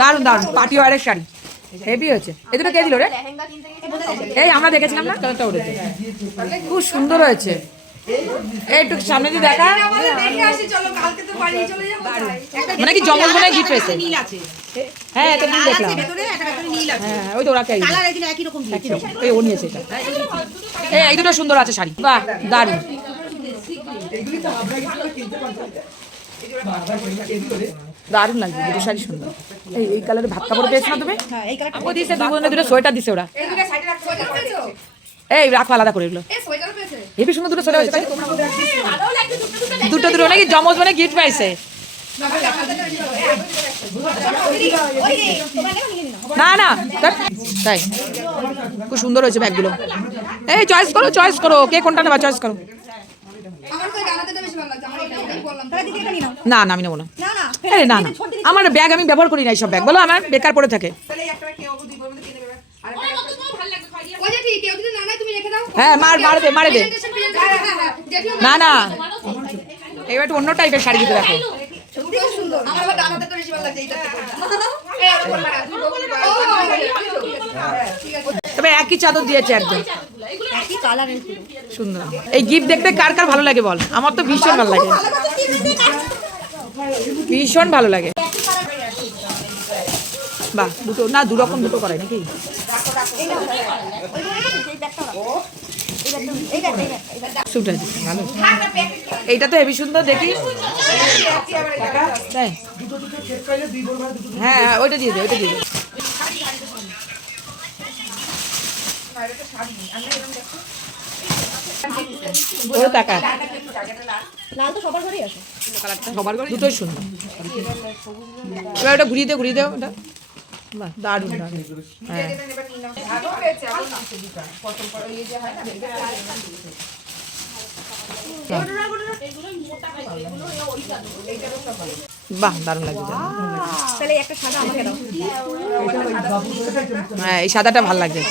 দারুন দারুন party ওয়ারের sari heavy হয়েছে। এই দুটো কে দিল রে? এই আমরা দেখেছিলাম না কালারটা উঠেছে, খুব সুন্দর হয়েছে। একটু সামনে দিয়ে দেখা, মানে কি জমল মনে গিফট পেয়েছে। হ্যাঁ এটা নীল দেখলাম, হ্যাঁ ওই তো ওরা কে এই ও নিয়েছে এটা। এই দুটো সুন্দর আছে শাড়ি, বাহ দারুন দারুণ লাগছে দুটো শাড়ি সুন্দর। এই কালারে ভাত কাপড় পেয়েছো না তুমি? ও দিয়েছে দুটো সোয়েটার দিছে ওরা। এই রাখো আলাদা করে এগুলো, হেবি সুন্দর দুটো সোয়েটার হয়েছে। দুটো দুটো নাকি জমজ মানে গিফট পাইছে। না না তাই খুব সুন্দর হয়েছে ব্যাগগুলো। এই চয়েস করো কে কোনটা নেবা, চয়েস করো। না না আমি নেবো না, আরে না না আমার ব্যাগ আমি ব্যবহার করি না, এইসব ব্যাগ বলো আমার বেকার পড়ে থাকে। হ্যাঁ মারে দে না না এবার একটু অন্য টাইপের শাড়ি দিতে দেখো। তবে একই চাদর দিয়েছে একদম সুন্দর। এই গিফট দেখতে কার কার ভালো লাগে বল? আমার তো ভীষণ ভালো লাগে, ভীষণ ভালো লাগে। বাহ দুটো না দু রকম দুটো করে নাকি? ভালো এইটা তো হেবি সুন্দর দেখি। হ্যাঁ ওইটা দিয়ে দে, ওইটা দিয়ে দে। ও টাকা সবার ঘরে দুটোই সুন্দর। এবার ওটা ঘুরিয়ে দে ওটা, বাহ দারুণ দারুণ। হ্যাঁ বাহ দারুণ লাগছে। হ্যাঁ এই সাদাটা ভালো লাগছে।